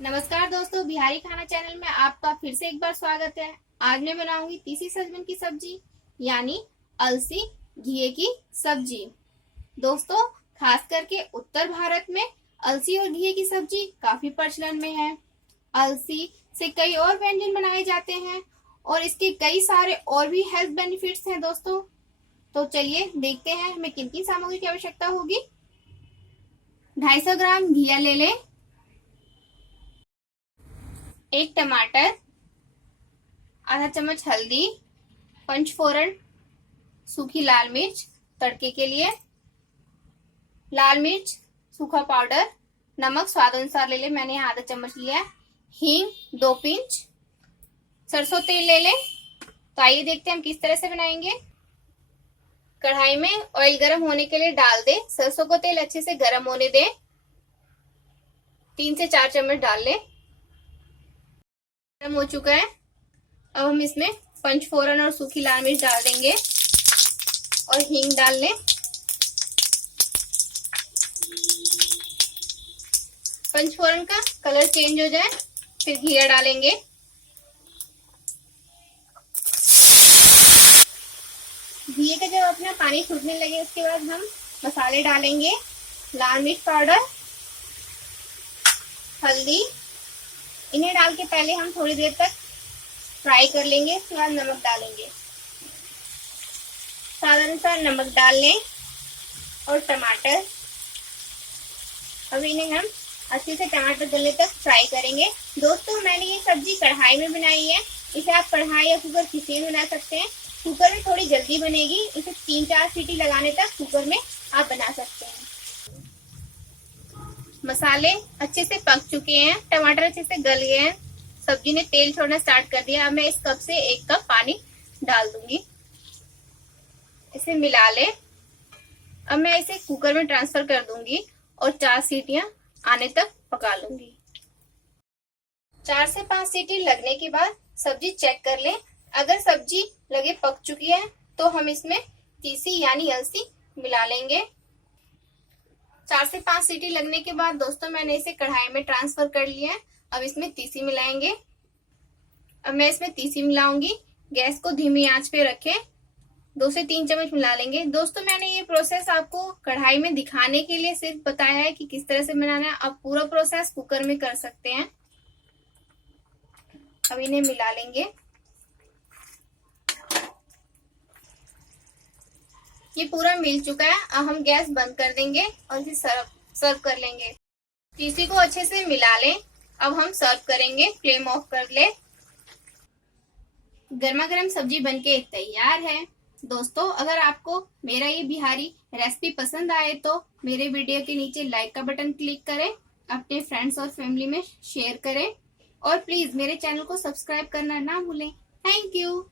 नमस्कार दोस्तों, बिहारी खाना चैनल में आपका फिर से एक बार स्वागत है। आज मैं बनाऊंगी तीसी सजमन की सब्जी यानी अलसी घिये की सब्जी। दोस्तों, खास करके उत्तर भारत में अलसी और घिये की सब्जी काफी प्रचलन में है। अलसी से कई और व्यंजन बनाए जाते हैं और इसके कई सारे और भी हेल्थ बेनिफिट्स हैं दोस्तों। तो चलिए देखते हैं हमें किन किन सामग्री की आवश्यकता होगी। 250 ग्राम घिया ले लें, 1 टमाटर, आधा चम्मच हल्दी, पंचफोरन, सूखी लाल मिर्च तड़के के लिए, लाल मिर्च सूखा पाउडर, नमक स्वाद अनुसार ले ले, मैंने यहाँ आधा चम्मच लिया है, हींग 2 पिंच, सरसों तेल ले लें। तो आइए देखते हैं हम किस तरह से बनाएंगे। कढ़ाई में ऑयल गर्म होने के लिए डाल दें, सरसों को तेल अच्छे से गर्म होने दें, 3 से 4 चम्मच डाल लें। गर्म हो चुका है, अब हम इसमें पंचफोरन और सूखी लाल मिर्च डाल देंगे और हींग डाल लें। पंचफोरन का कलर चेंज हो जाए फिर घिया डालेंगे। घिये का जब अपना पानी छूटने लगे उसके बाद हम मसाले डालेंगे। लाल मिर्च पाउडर, हल्दी, इन्हें डाल के पहले हम थोड़ी देर तक फ्राई कर लेंगे। उसके बाद नमक डालेंगे, स्वाद अनुसार नमक डाल लें और टमाटर। अब इन्हें हम अच्छे से टमाटर गलने तक फ्राई करेंगे। दोस्तों, मैंने ये सब्जी कढ़ाई में बनाई है, इसे आप कढ़ाई या कुकर किसी में बना सकते हैं। कुकर में थोड़ी जल्दी बनेगी, इसे 3-4 सीटी लगाने तक कुकर में आप बना सकते हैं। मसाले अच्छे से पक चुके हैं, टमाटर अच्छे से गल गए हैं, सब्जी ने तेल छोड़ना स्टार्ट कर दिया। अब मैं इस कप से 1 कप पानी डाल दूंगी, इसे मिला ले। अब मैं इसे कुकर में ट्रांसफर कर दूंगी और 4 सीटियां आने तक पका लूंगी। 4 से 5 सीटी लगने के बाद सब्जी चेक कर लें। अगर सब्जी लगे पक चुकी है तो हम इसमें तीसी यानी अलसी मिला लेंगे। 4 से 5 सीटी लगने के बाद दोस्तों मैंने इसे कढ़ाई में ट्रांसफर कर लिया है। अब इसमें तीसी मिलाएंगे। अब मैं इसमें तीसी मिलाऊंगी, गैस को धीमी आंच पे रखें, 2 से 3 चम्मच मिला लेंगे। दोस्तों, मैंने ये प्रोसेस आपको कढ़ाई में दिखाने के लिए सिर्फ बताया है कि किस तरह से बनाना है। आप पूरा प्रोसेस कुकर में कर सकते हैं। अब इन्हें मिला लेंगे। ये पूरा मिल चुका है, अब हम गैस बंद कर देंगे और इसे सर्व कर लेंगे। तीसी को अच्छे से मिला लें। अब हम सर्व करेंगे, फ्लेम ऑफ कर ले। गर्मा गर्म सब्जी बनके तैयार है। दोस्तों, अगर आपको मेरा ये बिहारी रेसिपी पसंद आए तो मेरे वीडियो के नीचे लाइक का बटन क्लिक करें, अपने फ्रेंड्स और फैमिली में शेयर करें और प्लीज मेरे चैनल को सब्सक्राइब करना ना भूलें। Thank you.